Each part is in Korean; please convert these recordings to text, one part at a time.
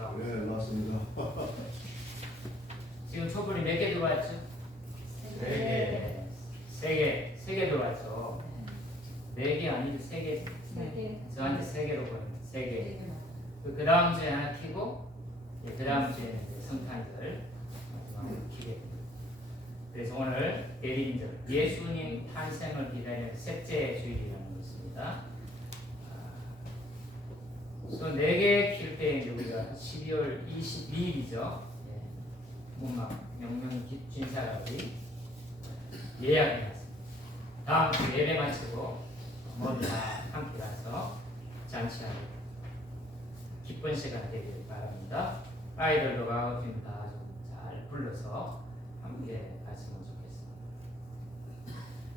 나오고 네, 있어요. 맞습니다. 지금 촛불이 몇 개 들어왔죠? 네 개. 세 개 들어왔죠. 4개 아니고 3개. 저한테 3개로 보입니다. 3개. 그 다음 주에 하나 키고, 그 다음 주에는 성탄절 마지막으로 키게 됩니다. 그래서 오늘 대림절, 예수님 탄생을 기다리는 셋째 주일이라는 것입니다. 우선 4개 킬 때 이제 우리가 12월 22일이죠. 문막 명령 진사라비 예약해놨습니다. 다음 주 예배 마치고 모두 다 함께 가서 잔치하고 기쁜 시간 되기를 바랍니다. 아이들도 가고 지금 다 잘 불러서 함께 갔으면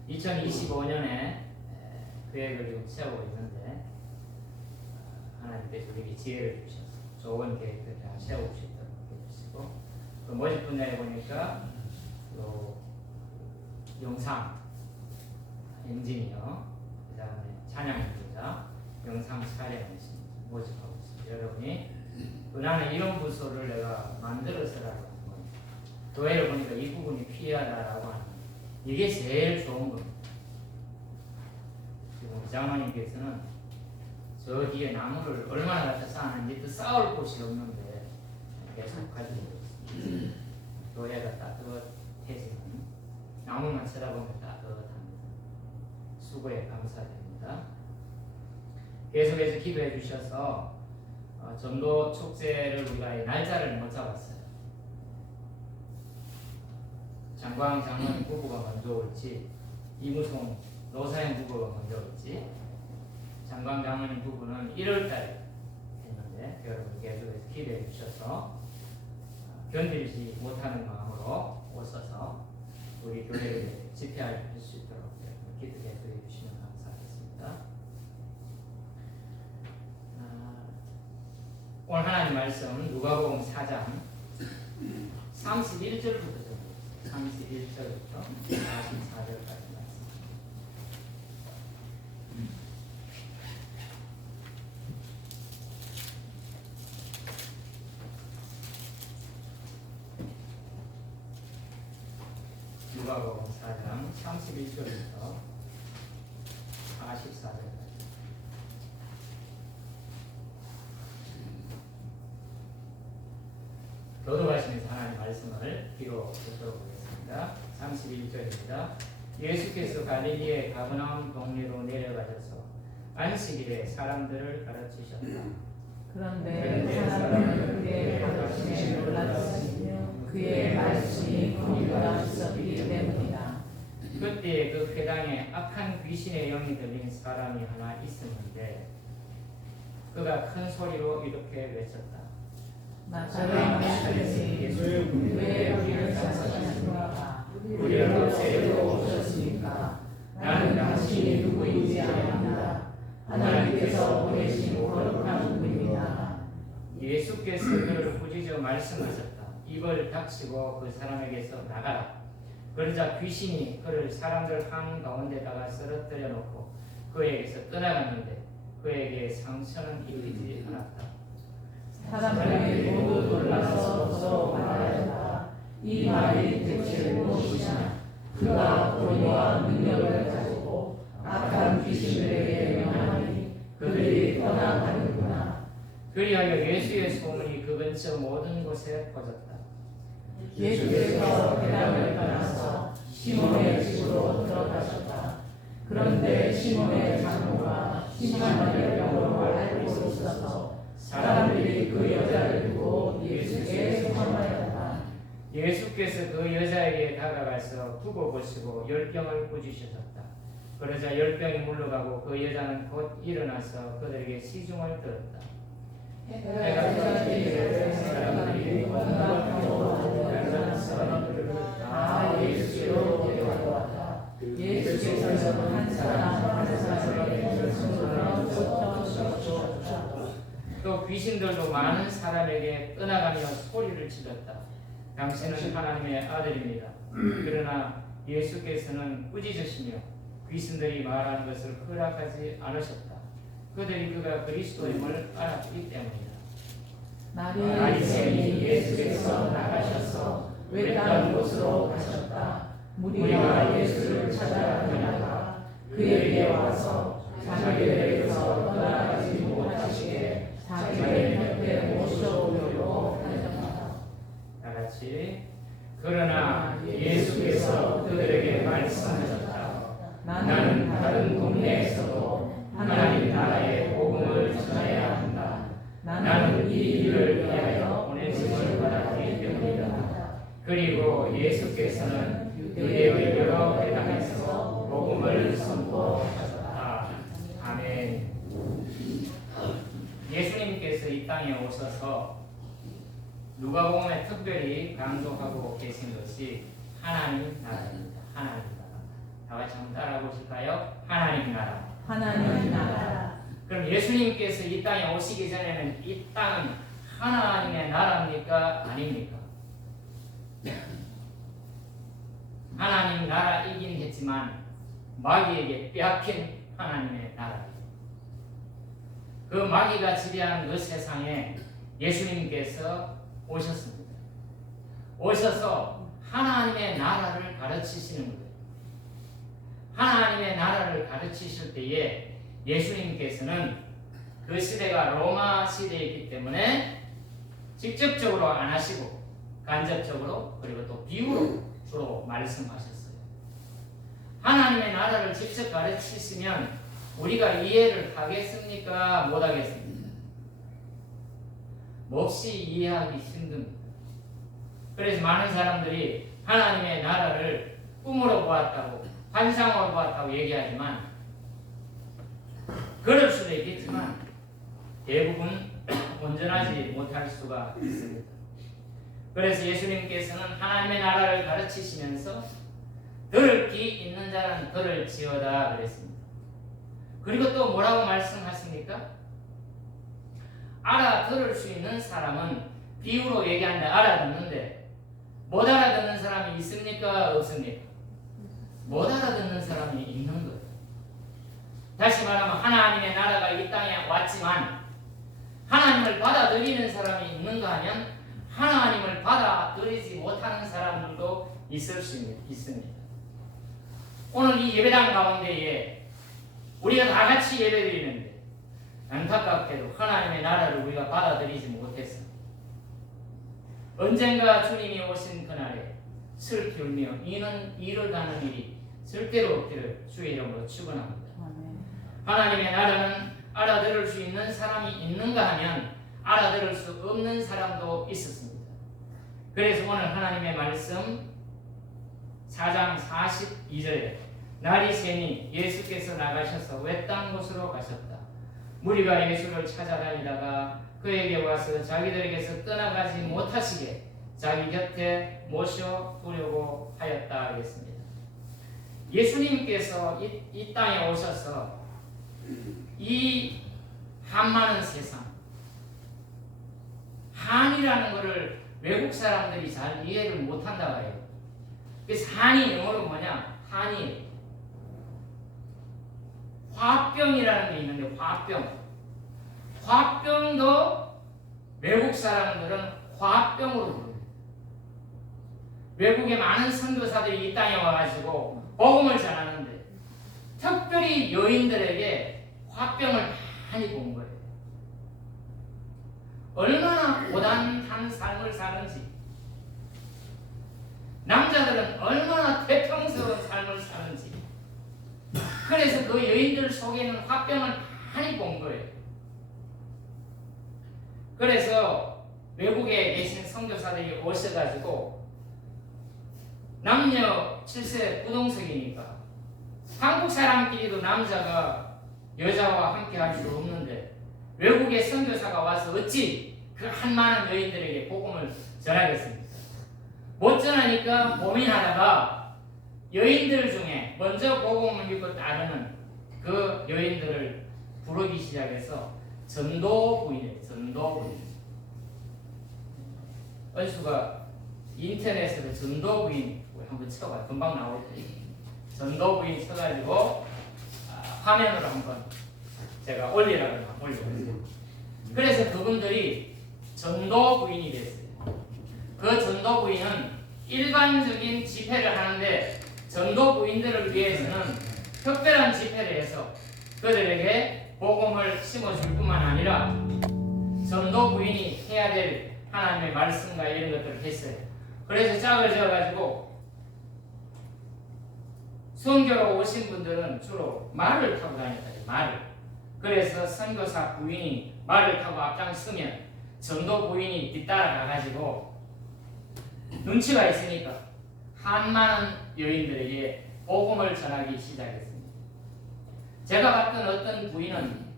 좋겠습니다. 2025년에 계획을 지금 세우고 있는데 하나님께서 우리에게 지혜를 주셔서 좋은 계획들을 다 세우고 싶다고 해주시고 그 모집 분야에 보니까 또 영상 엔지니어 그 다음에 찬양 인도자 영상 촬영 모집하고 있습니다. 여러분이 나는 이런 부서를 내가 만들어서라고 하는 겁니다. 교회를 보니까 이 부분이 필요하다라고 하는 이게 제일 좋은 겁니다. 지금 우리 장로님께서는 저 뒤에 나무를 얼마나 갖다 쌓았는지 또 쌓을 곳이 없는데 계속 가지고 있습니다. 교회가 따뜻해지는 나무만 쳐다보면 따뜻합니다. 수고에 감사드립니다. 계속해서 기도해 주셔서 전도 축제를 우리가 날짜를 못 잡았어요. 장광 장로님 부부가 먼저 올지 이무송 노사연 부부가 먼저 올지 장광 장로님 부부는 1월달에 했는데 여러분 계속해서 기도해 주셔서 견디지 못하는 마음으로 오셔서 우리 교회를 집회할 수 있도록 기도해 주시면 감사하겠습니다. 오늘 하나님 말씀 누가복음 4장 31절부터 31절부터 44절까지 말씀. 누가복음 4장 31절부터 44절까지. 교도하시면서 하나님 말씀을 귀로 듣도록 하겠습니다. 31절입니다. 예수께서 갈릴리의 가버나움 동네로 내려가셔서 안식일에 사람들을 가르치셨다. 그런데 사람들은 그의 가르침에 놀랐으며 그의 말씀이 공의가 있었기 때문이다. 그때 그 회당에 악한 귀신의 영이 들린 사람이 하나 있었는데 그가 큰 소리로 이렇게 외쳤다. 나사렛 예수님, 왜 우리를 찾으셨습니까? 우리를 없애려고 오셨습니까? 나는 당신이 누구인지 압니다. 하나님께서 보내신 거룩한 분입니다. 예수께서 그를 꾸짖어 말씀하셨다. 입을 닥치고 그 사람에게서 나가라. 그러자 귀신이 그를 사람들 한가운데다가 쓰러뜨려 놓고 그에게서 떠나갔는데 그에게 상처는 입히지 않았다. 사람들이 모두 놀라서 서로 말하였다. 이 말이 대체 무엇이냐? 그가 권위와 능력을 가지고 악한 귀신들에게 명하니 그들이 떠나가는구나. 그리하여 예수의 소문이 그 근처 모든 곳에 퍼졌다. 예수께서 회당을 떠나서 시몬의 집으로 들어가셨다. 그런데 시몬의 장모가 심한 병으로 앓고 있어서 사람들이 그 여자를 두고 예수께 청하였다. 예수께서 그 여자에게 다가가서 두고 보시고 열병을 꾸짖으셨다. 그러자 열병이 물러가고 그 여자는 곧 일어나서 그들에게 시중을 들었다. 해가 떠지기를 사람들이 온갖 병으로 달려난 사람들을 다 예수께로 데려왔다. 예수께서는 한 사람 한 사람에게 손으로 쫓아주셨다. 또 귀신들도 많은 사람에게 떠나가며 소리를 질렀다. 당신은 하나님의 아들입니다. 그러나 예수께서는 꾸짖으시며 귀신들이 말하는 것을 허락하지 않으셨다. 그들이 그가 그리스도임을 알았기 때문이다. 날이 새니 예수께서 나가셔서 외딴 곳으로 가셨다. 무리가 예수를 찾아 다니다가 그에게 와서 자기들에게서 떠나가지 못하시게 자기들 곁에 모셔오려고 하셨다. 다 같이. 그러나 예수께서 그들에게 말씀하셨다. 나는 다른 동네에서도 하나님 나라의 복음을 전해야 한다. 나는 이 일을 위하여 보내심을 받았기 때문이다. 그리고 예수께서는 유대의 여러 회당에서 복음을 선포하셨다. 아멘. 예수님께서 이 땅에 오셔서 누가복음에 특별히 강조하고 계신 것이 하나님 나라입니다. 하나님 나라. 다 같이 한번 따라 보실까요? 하나님 나라. 하나님 나라. 그럼 예수님께서 이 땅에 오시기 전에는 이 땅은 하나님의 나라입니까? 아닙니까? 하나님 나라이긴 했지만 마귀에게 빼앗긴 하나님의 나라. 그 마귀가 지배하는 그 세상에 예수님께서 오셨습니다. 오셔서 하나님의 나라를 가르치시는 거예요. 하나님의 나라를 가르치실 때에 예수님께서는 그 시대가 로마 시대이기 때문에 직접적으로 안 하시고 간접적으로 그리고 또 비유로 주로 말씀하셨어요. 하나님의 나라를 직접 가르치시면 우리가 이해를 하겠습니까? 못하겠습니까? 몹시 이해하기 힘듭니다. 그래서 많은 사람들이 하나님의 나라를 꿈으로 보았다고 환상으로 보았다고 얘기하지만 그럴 수도 있겠지만 대부분 온전하지 못할 수가 있습니다. 그래서 예수님께서는 하나님의 나라를 가르치시면서 들을 귀 있는 자는 들을 지어다 그랬습니다. 그리고 또 뭐라고 말씀하십니까? 알아들을 수 있는 사람은 비유로 얘기한다 알아듣는데 못 알아듣는 사람이 있습니까? 없습니까? 못 알아듣는 사람이 있는 거예요. 다시 말하면 하나님의 나라가 이 땅에 왔지만 하나님을 받아들이는 사람이 있는가 하면 하나님을 받아들이지 못하는 사람들도 있을 수 있습니다. 오늘 이 예배당 가운데에 우리가 다 같이 예배드리는데 안타깝게도 하나님의 나라를 우리가 받아들이지 못했습니다. 언젠가 주님이 오신 그날에 슬피 울며 이는 이를 가는 일이 절대로 없기를 주의 이름으로 축원합니다. 하나님의 나라는 알아들을 수 있는 사람이 있는가 하면 알아들을 수 없는 사람도 있었습니다. 그래서 오늘 하나님의 말씀 4장 42절에 날이 새니 예수께서 나가셔서 외딴 곳으로 가셨다. 무리가 예수를 찾아다니다가 그에게 와서 자기들에게서 떠나가지 못하시게 자기 곁에 모셔두려고 하였다 하겠습니다. 예수님께서 이 땅에 오셔서 이 한많은 세상 한이라는 것을 외국 사람들이 잘 이해를 못한다고 해요. 그래서 한이 영어로 뭐냐? 한이 화병이라는 게 있는데 화병도 외국 사람들은 화병으로 부릅니다. 외국에 많은 선교사들이 이 땅에 와가지고 복음을 전하는데 특별히 여인들에게 화병을 많이 본 거예요. 얼마나 고단한 삶을 사는지 남자들은 얼마나 태평스러운 삶을 사는지 그래서 그 여인들 속에는 화병을 많이 본 거예요. 그래서 외국에 계신 선교사들이 오셔가지고 남녀 7세 부동석이니까 한국 사람끼리도 남자가 여자와 함께 할 수 없는데 외국의 선교사가 와서 어찌 그 한많은 여인들에게 복음을 전하겠습니까? 못 전하니까 고민하다가 여인들 중에 먼저 복음을 믿고 따르는 그 여인들을 부르기 시작해서 전도부인이에요. 전도부인. 은수가 인터넷에서 전도부인 한번 쳐봐요. 금방 나올 거예요. 전도부인 쳐가지고 화면으로 한번 제가 올리라고 올려보세요. 그래서 그분들이 전도 부인이 됐어요. 그 전도 부인은 일반적인 집회를 하는데 전도 부인들을 위해서는 특별한 집회를 해서 그들에게 복음을 심어줄 뿐만 아니라 전도 부인이 해야 될 하나님의 말씀과 이런 것들을 했어요. 그래서 짝을 지어가지고 선교로 오신 분들은 주로 말을 타고 다녔다. 말을. 그래서 선교사 부인이 말을 타고 앞장서면 전도 부인이 뒤따라 가가지고 눈치가 있으니까 한 많은 여인들에게 복음을 전하기 시작했습니다. 제가 봤던 어떤 부인은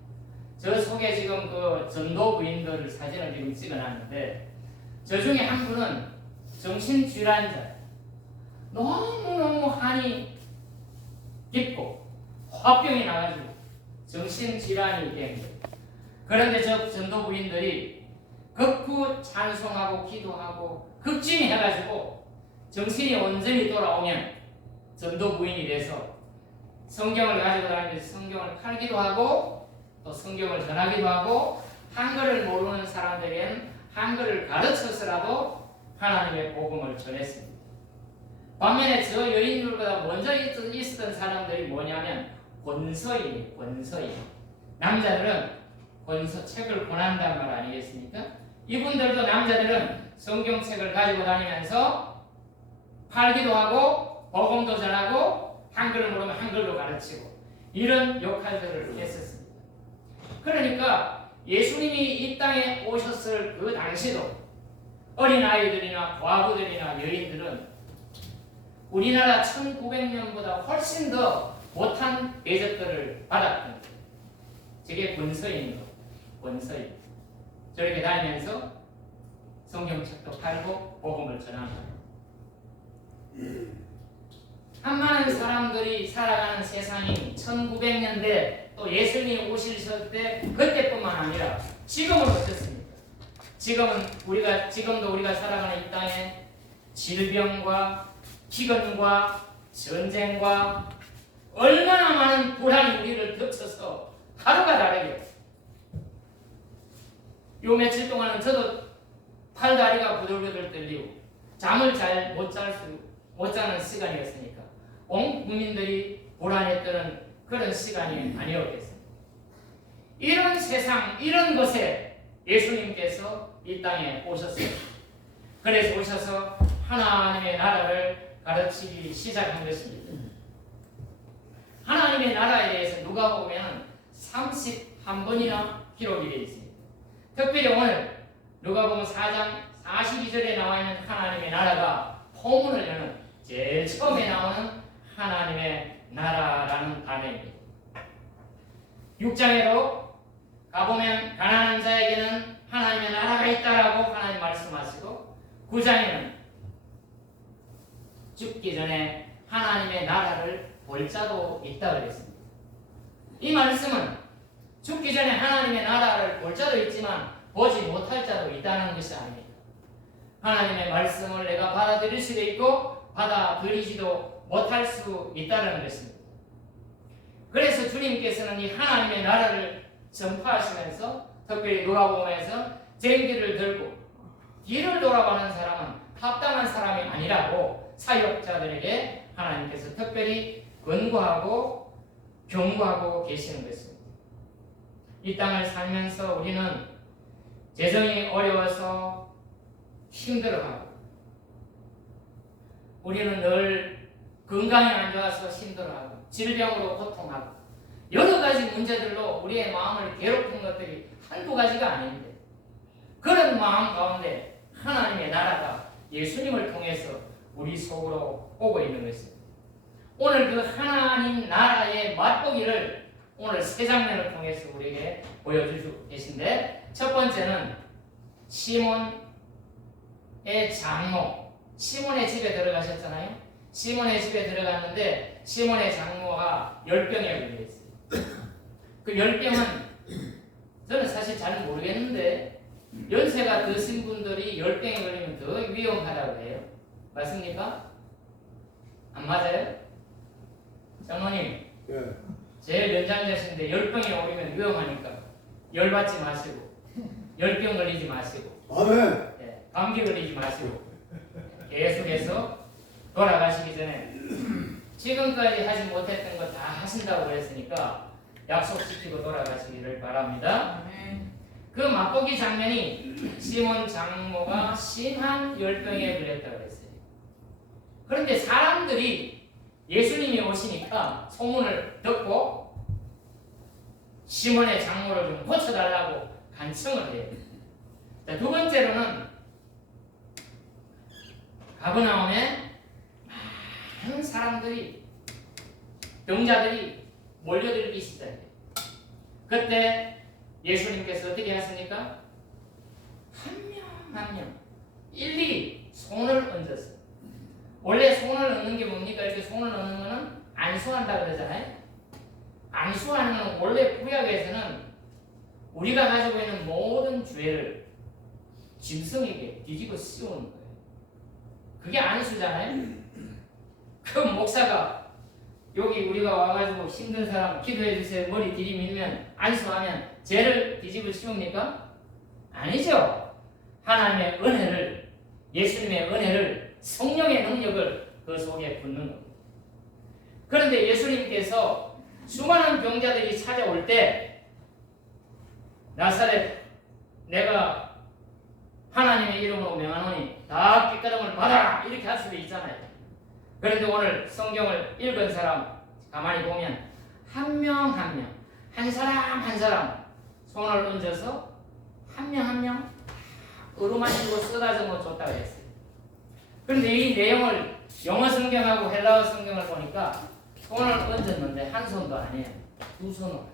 저 속에 지금 그 전도 부인들 사진을 지금 찍어놨는데 저 중에 한 분은 정신질환자, 너무너무 한이 깊고 화병이 나가지고 정신질환이 된 거예요. 그런데 저 전도 부인들이 극구 찬송하고 기도하고 극진해가지고 정신이 온전히 돌아오면 전도 부인이 돼서 성경을 가지고 다니면서 성경을 팔기도 하고 또 성경을 전하기도 하고 한글을 모르는 사람들에게는 한글을 가르쳐서라도 하나님의 복음을 전했습니다. 반면에 저 여인들보다 먼저 있었던 사람들이 뭐냐면 권서인이에요. 권서인. 남자들은 권서 책을 권한단 말 아니겠습니까? 이분들도 남자들은 성경책을 가지고 다니면서 팔기도 하고 복음도 전하고 한글을 모르면 한글도 가르치고 이런 역할들을 했었습니다. 그러니까 예수님이 이 땅에 오셨을 그 당시도 어린아이들이나 과부들이나 여인들은 우리나라 1900년보다 훨씬 더 못한 대접들을 받았던 거예요. 저게 권서인이에요. 권서인. 저렇게 다니면서 성경책도 팔고 복음을 전합니다. 한 많은 사람들이 살아가는 세상이 1900년대 또 예수님이 오실 때 그때뿐만 아니라 지금은 어떻습니까? 지금도 우리가 살아가는 이 땅에 질병과 기근과 전쟁과 얼마나 많은 불안이 우리를 덮쳐서 하루가 다르게 요 며칠 동안은 저도 팔다리가 부들부들 떨리고 잠을 잘 못 자는 시간이었으니까 온 국민들이 불안했던 그런 시간이 아니었겠습니다. 이런 세상, 이런 곳에 예수님께서 이 땅에 오셨어요. 그래서 오셔서 하나님의 나라를 가르치기 시작한 것입니다. 하나님의 나라에 대해서 누가 보면 31번이나 기록이 되어 있습니다. 특별히 오늘 누가복음 4장 42절에 나와 있는 하나님의 나라가 포문을 여는 제일 처음에 나오는 하나님의 나라라는 단어입니다. 6장에도 가보면 가난한 자에게는 하나님의 나라가 있다라고 하나님 말씀하시고 9장에는 죽기 전에 하나님의 나라를 볼 자도 있다 그랬습니다. 이 말씀은 죽기 전에 하나님의 나라를 볼 자도 있지만 보지 못할 자도 있다는 것이 아닙니다. 하나님의 말씀을 내가 받아들일 수도 있고 받아들이지도 못할 수 있다는 것입니다. 그래서 주님께서는 이 하나님의 나라를 전파하시면서 특별히 누가복음에서 쟁기를 들고 뒤를 돌아가는 사람은 합당한 사람이 아니라고 사역자들에게 하나님께서 특별히 권고하고 경고하고 계시는 것입니다. 이 땅을 살면서 우리는 재정이 어려워서 힘들어하고 우리는 늘 건강이 안 좋아서 힘들어하고 질병으로 고통하고 여러 가지 문제들로 우리의 마음을 괴롭힌 것들이 한두 가지가 아닌데 그런 마음 가운데 하나님의 나라가 예수님을 통해서 우리 속으로 오고 있는 것입니다. 오늘 그 하나님 나라의 맛보기를 오늘 세 장면을 통해서 우리에게 보여주시고 계신데 첫 번째는 시몬의 장모, 시몬의 집에 들어가셨잖아요. 시몬의 집에 들어갔는데 시몬의 장모가 열병에 걸려있어요. 그 열병은 저는 사실 잘 모르겠는데 연세가 드신 분들이 열병에 걸리면 더 위험하다고 해요. 맞습니까? 안 맞아요? 장모님, 제일 연장자신데 열병에 오르면 위험하니까 열받지 마시고 열병 걸리지 마시고 아멘. 예, 감기 걸리지 마시고 계속해서 돌아가시기 전에 지금까지 하지 못했던 거 다 하신다고 그랬으니까 약속지키고 돌아가시기를 바랍니다. 그 맛보기 장면이 시몬 장모가 심한 열병에 걸렸다고 했어요. 그런데 사람들이 예수님이 오시니까 소문을 듣고 시몬의 장모를 좀 고쳐달라고 간청을 해요. 자, 두 번째로는 가버나움에 많은 사람들이 병자들이 몰려들기 시작해요. 그때 예수님께서 어떻게 하십니까? 한 명 한 명 일일이 손을 얹었어요. 원래 손을 얹는 게 뭡니까? 이렇게 손을 얹는 거는 안수한다 그러잖아요. 안수하는 건 원래 구약에서는 우리가 가지고 있는 모든 죄를 짐승에게 뒤집어 씌우는 거예요. 그게 안수잖아요. 그 목사가 여기 우리가 와가지고 힘든 사람 기도해 주세요 머리 들이밀면 안수하면 죄를 뒤집어 씌웁니까? 아니죠. 하나님의 은혜를, 예수님의 은혜를, 성령의 능력을 그 속에 붓는 겁니다. 그런데 예수님께서 수많은 병자들이 찾아올 때 나사렛 내가 하나님의 이름으로 명하노니 다 깨끗함을 받아라 이렇게 할 수도 있잖아요. 그런데 오늘 성경을 읽은 사람 가만히 보면 한 명 한 명, 한 사람 한 사람 손을 얹어서 한 명 한 명 어루만지고 쓰다듬어 줬다고 했어요. 그런데 이 내용을 영어 성경하고 헬라어 성경을 보니까 손을 얹었는데 한 손도 아니에요. 두 손으로.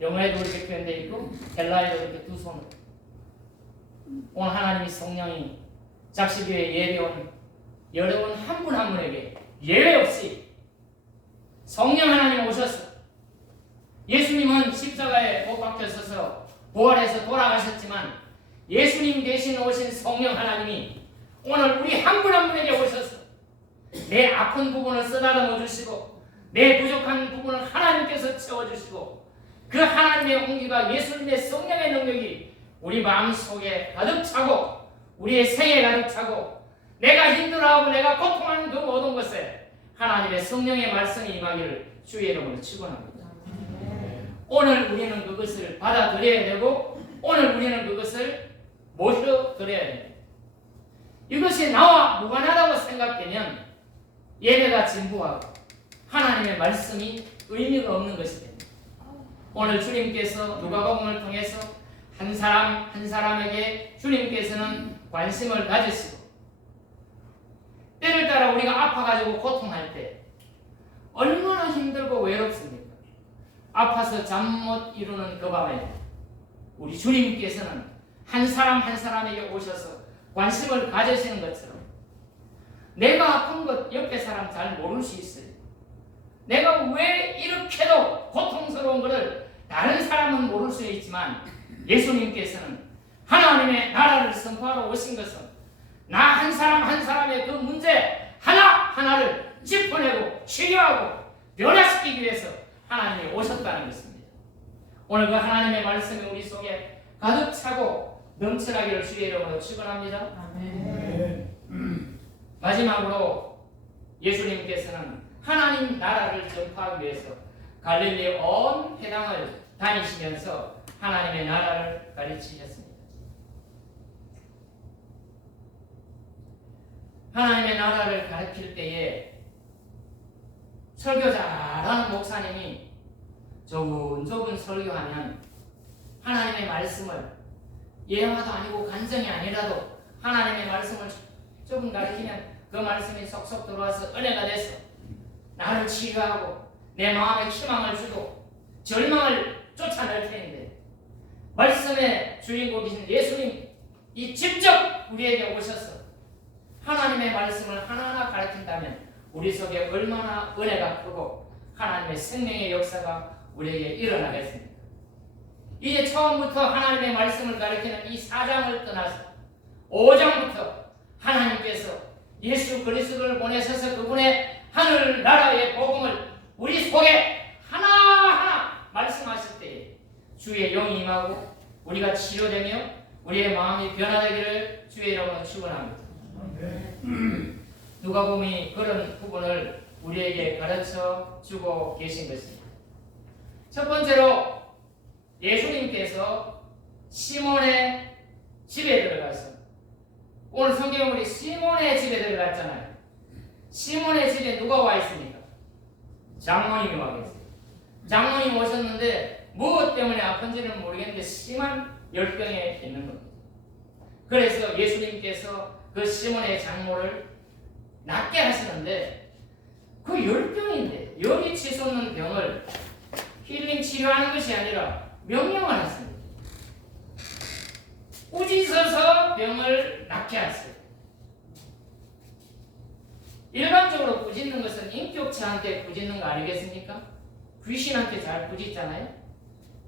영어에도 이렇게 표현되어 있고 헬라에도 이렇게 두 손으로. 오늘 하나님이 성령이 작시교회 예배온 여러분 한 분 한 분에게 예외 없이 성령 하나님 오셨어. 예수님은 십자가에 못 박혀 서서 부활해서 돌아가셨지만 예수님 대신 오신 성령 하나님이 오늘 우리 한 분 한 분에게 오셔서 내 아픈 부분을 쓰다듬어 주시고 내 부족한 부분을 하나님께서 채워주시고 그 하나님의 온기가 예수님의 성령의 능력이 우리 마음속에 가득 차고 우리의 생에 가득 차고 내가 힘들어하고 내가 고통하는 그 모든 것에 하나님의 성령의 말씀이 임하기를 주의 이름으로 축원합니다. 오늘 우리는 그것을 받아들여야 되고 오늘 우리는 그것을 모셔드려야 됩니다. 이것이 나와 무관하다고 생각되면 예배가 진부하고 하나님의 말씀이 의미가 없는 것이 됩니다. 오늘 주님께서 누가복음을 통해서 한 사람 한 사람에게 주님께서는 관심을 가지시고 때를 따라 우리가 아파가지고 고통할 때 얼마나 힘들고 외롭습니까? 아파서 잠 못 이루는 그 밤에 우리 주님께서는 한 사람 한 사람에게 오셔서 관심을 가지시는 것처럼 내가 아픈 것 옆에 사람 잘 모를 수 있어요. 내가 왜 이렇게도 고통스러운 것을 다른 사람은 모를 수 있지만 예수님께서는 하나님의 나라를 선포하러 오신 것은 나 한 사람 한 사람의 그 문제 하나하나를 짚어내고 치유하고 변화시키기 위해서 하나님이 오셨다는 것입니다. 오늘 그 하나님의 말씀이 우리 속에 가득 차고 넘쳐나기를 주의 이름으로 축원합니다. 마지막으로 예수님께서는 하나님 나라를 전파하기 위해서 갈릴리 온 회당을 다니시면서 하나님의 나라를 가르치셨습니다. 하나님의 나라를 가르칠 때에 설교 잘하는 목사님이 조근조근 설교하면 하나님의 말씀을 예화도 아니고 간증이 아니라도 하나님의 말씀을 조금 가르치면 그 말씀이 쏙쏙 들어와서 은혜가 돼서 나를 치유하고 내 마음에 희망을 주고 절망을 쫓아낼 텐데 말씀의 주인공이신 예수님 이 직접 우리에게 오셔서 하나님의 말씀을 하나하나 가르친다면 우리 속에 얼마나 은혜가 크고 하나님의 생명의 역사가 우리에게 일어나겠습니까? 이제 처음부터 하나님의 말씀을 가르치는 이 4장을 떠나서 5장부터 하나님께서 예수 그리스도를 보내셔서 그분의 하늘나라의 복음을 우리 속에 하나하나 말씀하실 때에 주의 영이 임하고 우리가 치료되며 우리의 마음이 변화되기를 주의 이름으로 축원합니다. 누가복음이 그런 부분을 우리에게 가르쳐 주고 계신 것입니다. 첫 번째로 예수님께서 시몬의 집에 들어가서, 오늘 성경에 우리 시몬의 집에 들어갔잖아요. 시몬의 집에 누가 와 있습니까? 장모님이 와 계세요. 장모님 오셨는데 무엇 때문에 아픈지는 모르겠는데 심한 열병에 있는 겁니다. 그래서 예수님께서 그 시몬의 장모를 낫게 하시는데, 그 열병인데 열이 치솟는 병을 힐링 치료하는 것이 아니라 명령을 하십니다. 꾸짖어서 병을 낫게 하세요. 일반적으로 꾸짖는 것은 인격체한테 꾸짖는 거 아니겠습니까? 귀신한테 잘 꾸짖잖아요.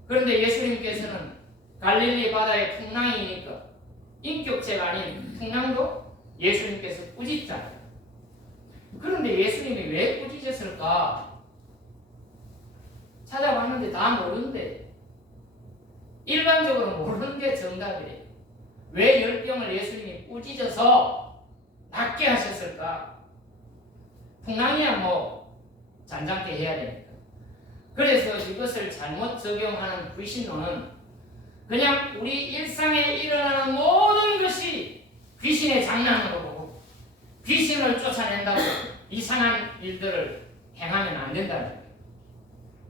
그런데 예수님께서는 갈릴리 바다의 풍랑이니까 인격체가 아닌 풍랑도 예수님께서 꾸짖잖아요. 그런데 예수님이 왜 꾸짖었을까? 찾아봤는데 다 모르는데, 일반적으로 모르는 게 정답이래요. 왜 열병을 예수님이 꾸짖어서 낫게 하셨을까? 풍랑이야 뭐 잔잔케 해야 되니까. 그래서 이것을 잘못 적용하는 귀신론은 그냥 우리 일상에 일어나는 모든 것이 귀신의 장난으로 보고 귀신을 쫓아낸다고 이상한 일들을 행하면 안 된다는 거예요.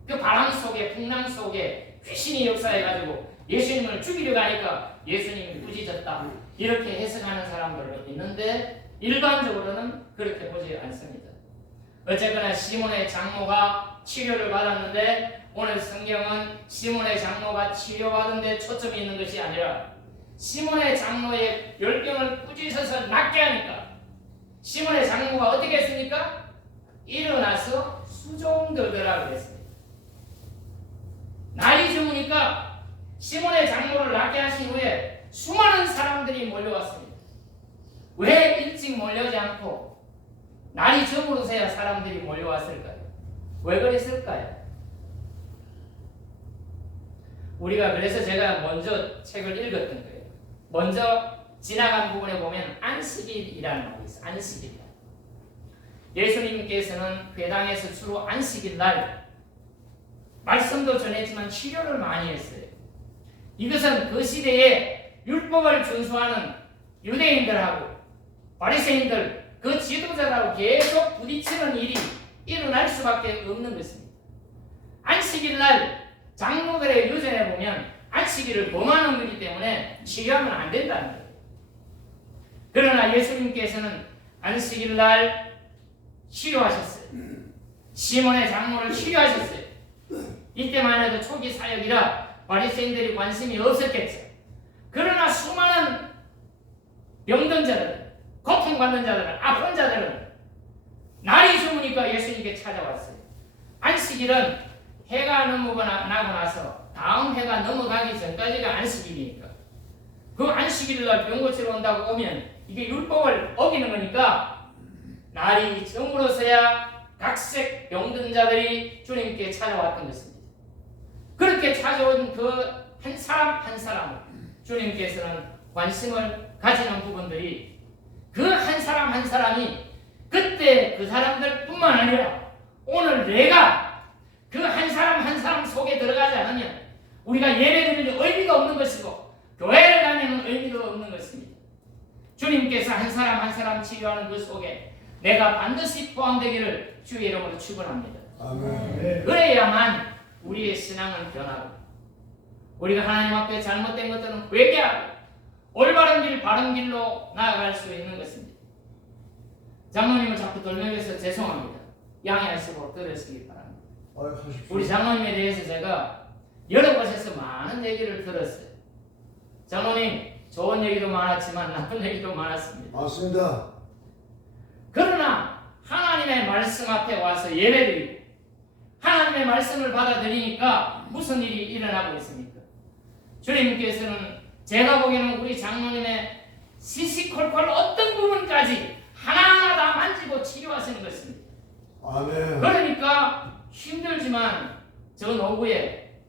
그 바람 속에 풍랑 속에 귀신이 역사해가지고 예수님을 죽이려고 하니까 예수님이 꾸짖었다, 이렇게 해석하는 사람들도 있는데 일반적으로는 그렇게 보지 않습니다. 어쨌거나 시몬의 장모가 치료를 받았는데, 오늘 성경은 시몬의 장모가 치료받은 데 초점이 있는 것이 아니라 시몬의 장모의 열병을 꾸짖어서 낫게 하니까 시몬의 장모가 어떻게 했습니까? 일어나서 수종들더라 그랬습니다. 날이 저무니까 시몬의 장모를 낫게 하신 후에 수많은 사람들이 몰려왔습니다. 왜 일찍 몰려오지 않고 날이 저물어서야 사람들이 몰려왔을까요? 왜 그랬을까요? 우리가 그래서 제가 먼저 책을 읽었던 거예요. 먼저 지나간 부분에 보면 안식일이라는 말이 있어요. 안식일. 예수님께서는 회당에서 주로 안식일 날 말씀도 전했지만 치료를 많이 했어요. 이것은 그 시대에 율법을 준수하는 유대인들하고 바리새인들, 그 지도자라고 계속 부딪히는 일이 일어날 수밖에 없는 것입니다. 안식일 날 장로들의 유전에 보면 안식일을 범하는 거기 때문에 치료하면 안 된다는 거예요. 그러나 예수님께서는 안식일 날 치료하셨어요. 시몬의 장모를 치료하셨어요. 이때만 해도 초기 사역이라 바리새인들이 관심이 없었겠죠. 그러나 수많은 병든 자들, 고통받는 자들은, 아픈 자들은 날이 저무니까 예수님께 찾아왔어요. 안식일은 해가 나고 나서 다음 해가 넘어가기 전까지가 안식일이니까, 그 안식일날 병 고치러 온다고 오면 이게 율법을 어기는 거니까 날이 저물어서야 각색 병든 자들이 주님께 찾아왔던 것입니다. 그렇게 찾아온 그 한 사람 한 사람을 주님께서는 관심을 가지는 부분들이, 그 한 사람 한 사람이 그때 그 사람들뿐만 아니라 오늘 내가 그 한 사람 한 사람 속에 들어가지 않으면 우리가 예배드리는 의미가 없는 것이고 교회를 다니는 의미도 없는 것입니다. 주님께서 한 사람 한 사람 치료하는 그 속에 내가 반드시 포함되기를 주의 이름으로 축원합니다. 아멘. 그래야만 우리의 신앙은 변하고 우리가 하나님 앞에 잘못된 것들은 회개하고 올바른 길, 바른 길로 나아갈 수 있는 것입니다. 장로님을 자꾸 돌면서 죄송합니다. 양해하시고 들으시기 바랍니다. 우리 장로님에 대해서 제가 여러 곳에서 많은 얘기를 들었어요. 장로님 좋은 얘기도 많았지만 나쁜 얘기도 많았습니다. 맞습니다. 그러나 하나님의 말씀 앞에 와서 예배드리고 하나님의 말씀을 받아들이니까 무슨 일이 일어나고 있습니까? 주님께서는 제가 보기에는 우리 장로님의 시시콜콜 어떤 부분까지 하나하나 다 만지고 치료하시는 것입니다. 아멘. 그러니까 힘들지만 저 노후에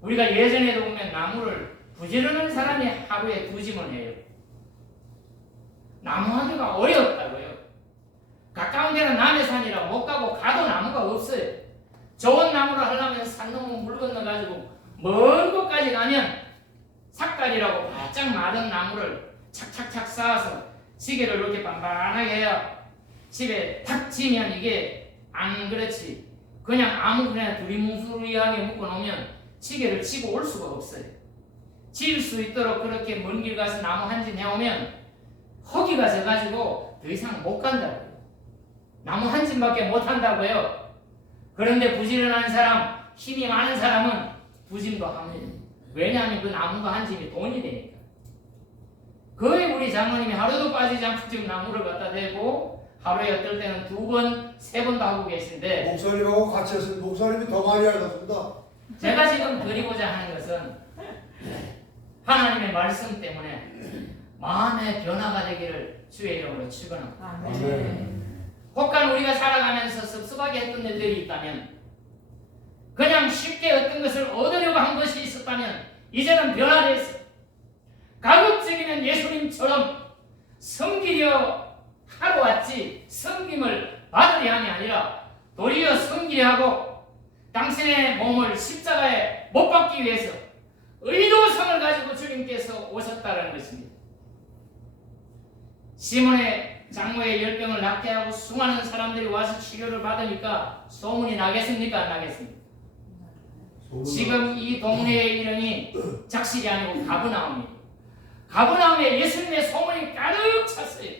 우리가 예전에도 보면 나무를 부지런한 사람이 하루에 2짐을 해요. 나무하기가 어렵다고요. 가까운 데는 남해산이라 못 가고 가도 나무가 없어요. 좋은 나무를 하려면 산 넘어 물 건너가지고 먼 곳까지 가면 삭달이라고 바짝 마른 나무를 착착착 쌓아서 지게를 이렇게 반반하게 해야 집에 탁 지면 이게 안 그렇지. 그냥 아무거나 두리뭉술하게 묶어놓으면 지게를 치고 올 수가 없어요. 질 수 있도록 그렇게 먼 길 가서 나무 한 진 해오면 허기가 져가지고 더 이상 못 간다고요. 나무 한 진밖에 못 한다고요. 그런데 부지런한 사람, 힘이 많은 사람은 부짐도 합니다. 왜냐하면 그 나무가 한 짐이 돈이 되니까. 거의 우리 장로님이 하루도 빠지지 않고 지금 나무를 갖다 대고 하루에 어떨 때는 2번, 3번도 하고 계신데 목사님하고 같이 했으면 목사님이 더 많이 알았습니다. 제가 지금 드리고자 하는 것은 하나님의 말씀 때문에 마음의 변화가 되기를 주의 이름으로 축원합니다. 아멘. 혹간 우리가 살아가면서 섭섭하게 했던 일들이 있다면, 그냥 쉽게 어떤 것을 얻으려고 한 것이 있었다면 이제는 변화됐어. 가급적이면 예수님처럼 섬기려 하러 왔지 섬김을 받으려 함이 아니라 도리어 섬기려 하고 당신의 몸을 십자가에 못 박기 위해서 의도성을 가지고 주님께서 오셨다는 것입니다. 시몬의 장모의 열병을 낫게 하고 수많은 사람들이 와서 치료를 받으니까 소문이 나겠습니까? 안 나겠습니까? 지금 이 동네의 이름이 작실이 아니고 가브나움입니다. 가브나움에 예수님의 소문이 가득 찼어요.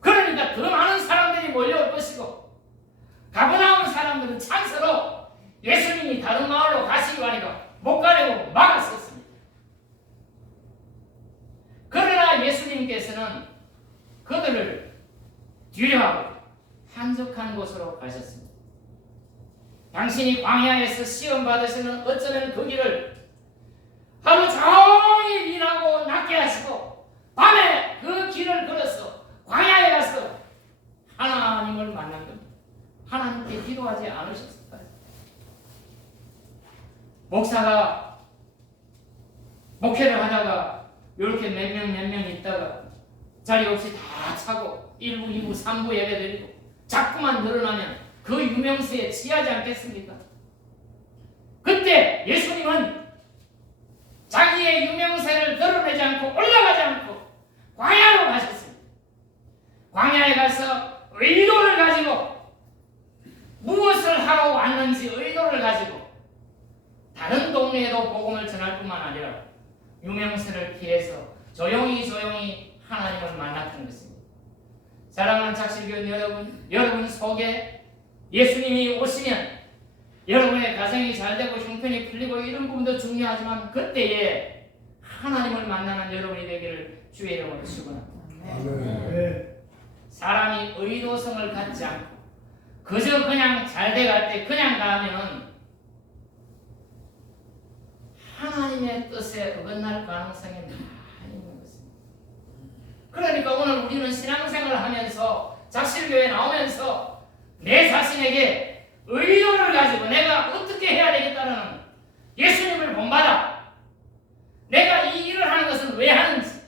그러니까 더 많은 사람들이 몰려올 것이고, 가브나움 사람들은 찬스로 예수님이 다른 마을로 가시기로 하니까 못 가려고 막았었습니다. 그러나 예수님께서는 그들을 뒤로하고 한적한 곳으로 가셨습니다. 당신이 광야에서 시험 받으시는 어쩌면 그 길을 하루 종일 일하고 낫게 하시고 밤에 그 길을 걸어서 광야에 가서 하나님을 만난 겁니다. 하나님께 기도하지 않으셨을까요? 목사가 목회를 하다가 이렇게 몇 명 있다가 자리 없이 다 차고 1부, 2부, 3부 예배드리고 자꾸만 늘어나면 그 유명세에 취하지 않겠습니까? 그때 예수님은 자기의 유명세를 드러내지 않고 올라가지 않고 광야로 가셨습니다. 광야에 가서 의도를 가지고 무엇을 하러 왔는지 의도를 가지고 다른 동네에도 복음을 전할 뿐만 아니라 유명세를 피해서 조용히 하나님을 만났던 것입니다. 사랑하는 작실교인 여러분 속에 예수님이 오시면 여러분의 가정이 잘되고 형편이 풀리고 이런 부분도 중요하지만 그때에 하나님을 만나는 여러분이 되기를 주의 이름으로 축원합니다. 아멘. 사람이 의도성을 갖지 않고 그저 그냥 잘돼갈 때 그냥 가면은 하나님의 뜻에 어긋날 가능성이 많이 있는 것입니다. 그러니까 오늘 우리는 신앙생활을 하면서 작실교회에 나오면서 내 자신에게 의도를 가지고 내가 어떻게 해야 되겠다는 예수님을 본받아 내가 이 일을 하는 것은 왜 하는지,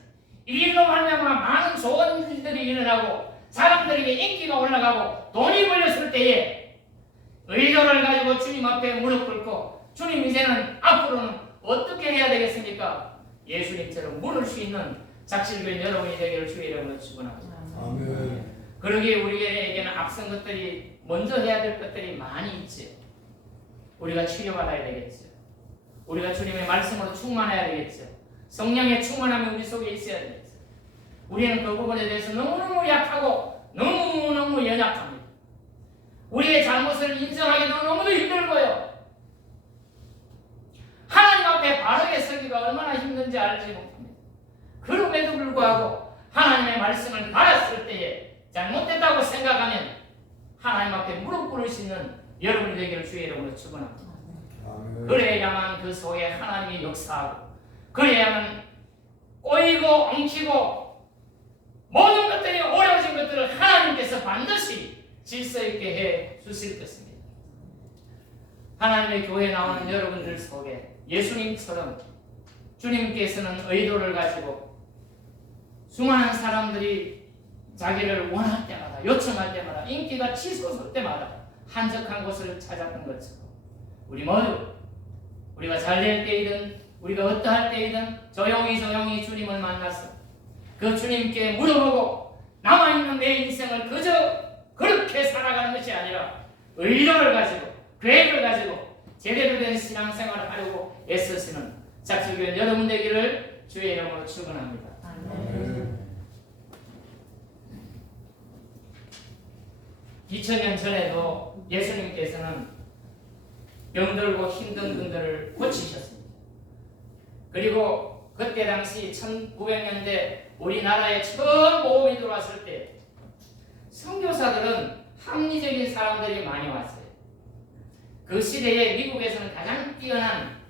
이 일로 하면 많은 좋은 일들이 일어나고 사람들에게 인기가 올라가고 돈이 벌렸을 때에 의도를 가지고 주님 앞에 무릎 꿇고 주님 이제는 앞으로는 어떻게 해야 되겠습니까? 예수님처럼 물을 수 있는 작실교인 여러분이 되기를 주의 이름으로 축원합니다. 아멘. 그러기에 우리에게는 앞선 것들이 먼저 해야 될 것들이 많이 있죠. 우리가 치료받아야 되겠죠. 우리가 주님의 말씀으로 충만해야 되겠죠. 성령의 충만함이 우리 속에 있어야 되겠죠. 우리는 그 부분에 대해서 너무너무 약하고 너무너무 연약합니다. 우리의 잘못을 인정하기도 너무도 힘들고요. 하나님 앞에 바르게 서기가 얼마나 힘든지 알지 못합니다. 그럼에도 불구하고 하나님의 말씀을 받았을 때에 잘못됐다고 생각하면 하나님 앞에 무릎 꿇을 수 있는 여러분이 되기를 주의 이름으로 축원합니다. 그래야만 그 속에 하나님이 역사하고 그래야만 꼬이고 엉키고 모든 것들이 어려워진 것들을 하나님께서 반드시 질서 있게 해 주실 것입니다. 하나님의 교회에 나오는 여러분들 속에 예수님처럼 주님께서는 의도를 가지고 수많은 사람들이 자기를 원할 때마다, 요청할 때마다, 인기가 치솟을 때마다 한적한 곳을 찾았던 것처럼 우리 모두 우리가 잘될 때이든 우리가 어떠할 때이든 조용히 주님을 만나서 그 주님께 물어보고 남아있는 내 인생을 그저 그렇게 살아가는 것이 아니라 의도를 가지고 계획을 가지고 제대로 된 신앙생활을 하려고 애쓰시는 작수교회 여러분 되기를 주의 이름으로 축원합니다. 아멘. 2000년 전에도 예수님께서는 병들고 힘든 분들을 고치셨습니다. 그리고 그때 당시 1900년대 우리나라에 처음 복음이 들어왔을 때 선교사들은 합리적인 사람들이 많이 왔어요. 그 시대에 미국에서는 가장 뛰어난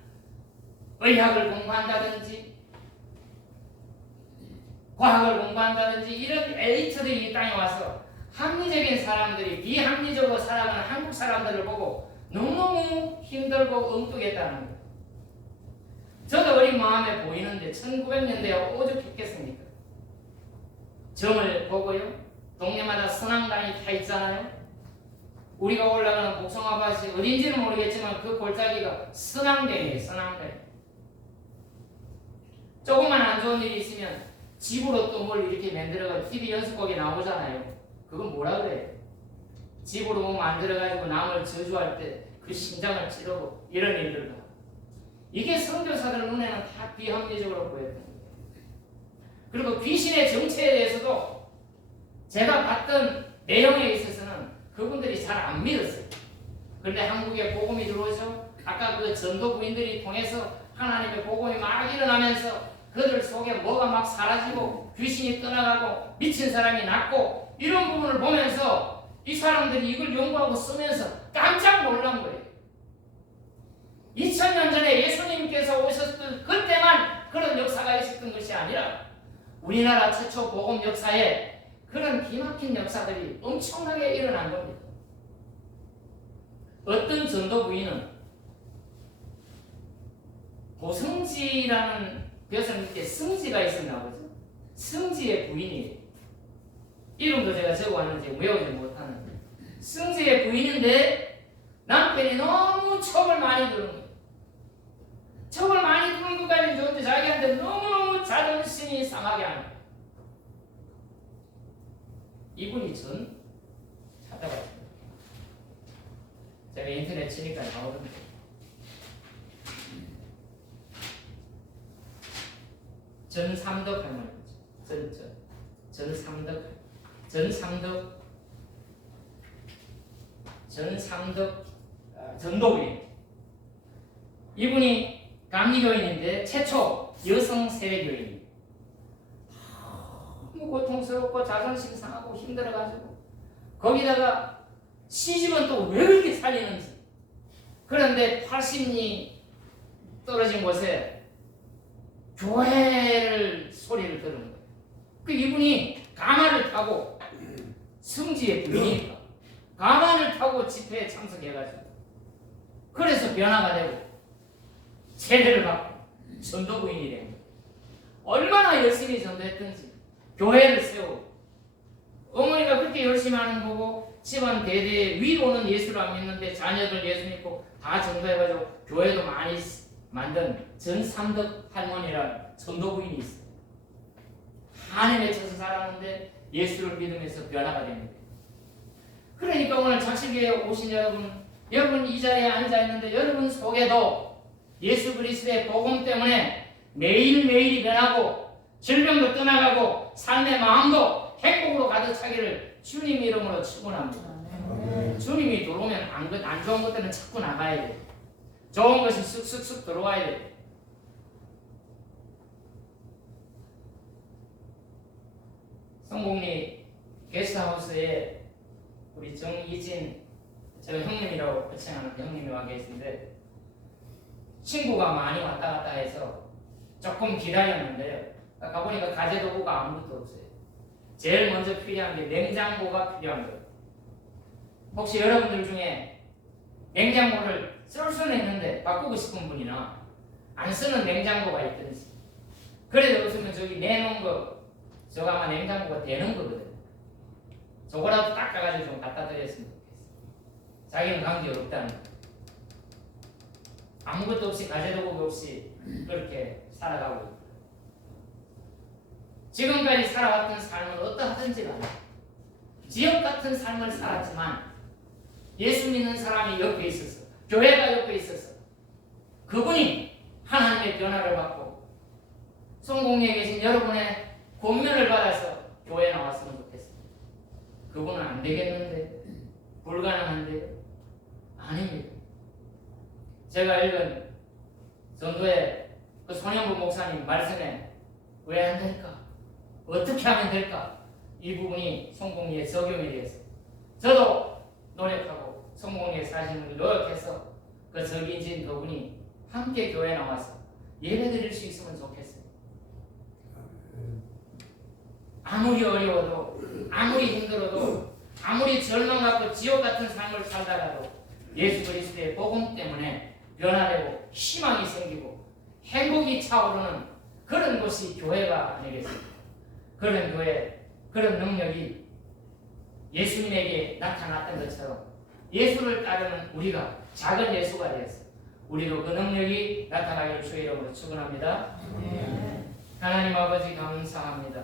의학을 공부한다든지 과학을 공부한다든지 이런 엘리트들이 이 땅에 와서 합리적인 사람들이 비합리적으로 살아가는 한국 사람들을 보고 너무너무 힘들고 엉뚱했다는 거예요. 저도 어린 마음에 보이는데 1900년대에 오죽했겠습니까? 점을 보고요. 동네마다 선앙당이 다 있잖아요. 우리가 올라가는 복숭아밭이 어딘지는 모르겠지만 그 골짜기가 선앙대예요. 선앙대. 조금만 안 좋은 일이 있으면 집으로 또 뭘 이렇게 만들어가지고 TV 연습곡에 나오잖아요. 그건 뭐라 그래요? 집으로 뭐 만들어가지고 남을 저주할 때 그 심장을 찌르고 이런 일들도 이게 선교사들 눈에는 다 비합리적으로 보였던 거예요. 그리고 귀신의 정체에 대해서도 제가 봤던 내용에 있어서는 그분들이 잘 안 믿었어요. 그런데 한국에 복음이 들어오죠. 아까 그 전도 부인들이 통해서 하나님의 복음이 막 일어나면서 그들 속에 뭐가 막 사라지고 귀신이 떠나가고 미친 사람이 낫고 이런 부분을 보면서 이 사람들이 이걸 연구하고 쓰면서 깜짝 놀란 거예요. 2000년 전에 예수님께서 오셨을 그때만 그런 역사가 있었던 것이 아니라 우리나라 최초 복음 역사에 그런 기막힌 역사들이 엄청나게 일어난 겁니다. 어떤 전도 부인은 도성지라는 벼슬 밑에 성지가 있었나 보죠. 성지의 부인이에요. 이름도 제가 적어왔는지 외우지 못하는 성지의 부인인데 남편이 너무 척을 많이 두는 거예요. 척을 많이 두는 것까지는 좋은데 자기한테 너무너무 자존심이 상하게 하는 거예요. 이분이 전 찾아봤습니다. 제가 인터넷 치니까 나오던데 전삼덕 할머니죠. 전삼덕 전도부인. 이분이 감리교인인데 최초 여성 세례교인이에요. 너무 고통스럽고 자존심 상하고 힘들어가지고 거기다가 시집은 또 왜 그렇게 살리는지. 그런데 80리 떨어진 곳에 교회를 소리를 들은 거예요. 그 이분이 가마를 타고 성지의 부인이니까 가마를 타고 집회에 참석해가지고 그래서 변화가 되고 세례를 받고 전도부인이 된 거예요. 얼마나 열심히 전도했던지 교회를 세우고 어머니가 그렇게 열심히 하는 거고 집안 대대에 위로는 예수를 안 믿는데 자녀들 예수 믿고 다 전도해가지고 교회도 많이 만든 전삼덕 할머니라는 전도부인이 있어요. 한에 맺혀서 살았는데 예수를 믿으면서 변화가 됩니다. 그러니까 오늘 작실교회에 오신 여러분 이 자리에 앉아있는데 여러분 속에도 예수 그리스도의 복음 때문에 매일매일이 변하고 질병도 떠나가고 삶의 마음도 행복으로 가득 차기를 주님 이름으로 축원합니다. 주님이 들어오면 안 좋은 것들은 자꾸 나가야 돼. 좋은 것이 쑥쑥쑥 들어와야 돼. 성공리 게스트하우스에 우리 정이진 저 형님이라고 호칭하는 형님이 와 계신데 친구가 많이 왔다 갔다 해서 조금 기다렸는데요. 가보니까 가재도구가 아무것도 없어요. 제일 먼저 필요한 게 냉장고가 필요한 거예요. 혹시 여러분들 중에 냉장고를 쓸 수는 있는데 바꾸고 싶은 분이나 안 쓰는 냉장고가 있든지. 그래도 없으면 저기 내놓은 거 저거 아마 냉장고가 되는 거거든. 저거라도 닦아가지고 좀 갖다 드렸으면 좋겠어. 자기는 관계 없다는 거. 아무것도 없이 가재도국이 없이 그렇게 살아가고 있다. 지금까지 살아왔던 삶은 어떠하든지 간에 지역 같은 삶을 살았지만 예수 믿는 사람이 옆에 있었어. 교회가 옆에 있었어. 그분이 하나님의 변화를 받고 성공리에 계신 여러분의 권면을 받아서 교회에 나왔으면 좋겠습니다. 그분은 안 되겠는데? 불가능한데? 아닙니다. 제가 읽은 전도의 그 손영부 목사님 말씀에 왜 안 될까? 어떻게 하면 될까? 이 부분이 성공리에 적용이 되었어요. 저도 노력하고 성공리에 사시는 분이 노력해서 그 적인진 그분이 함께 교회에 나와서 예배 드릴 수 있으면 좋겠어요. 아무리 어려워도 아무리 힘들어도 아무리 절망하고 지옥 같은 삶을 살다가도 예수 그리스도의 복음 때문에 변화되고 희망이 생기고 행복이 차오르는 그런 곳이 교회가 아니겠습니까? 그런 교회, 그런 능력이 예수님에게 나타났던 것처럼 예수를 따르는 우리가 작은 예수가 되었어요. 우리도 그 능력이 나타나기를 주의 이름으로 축원합니다. 하나님 아버지 감사합니다.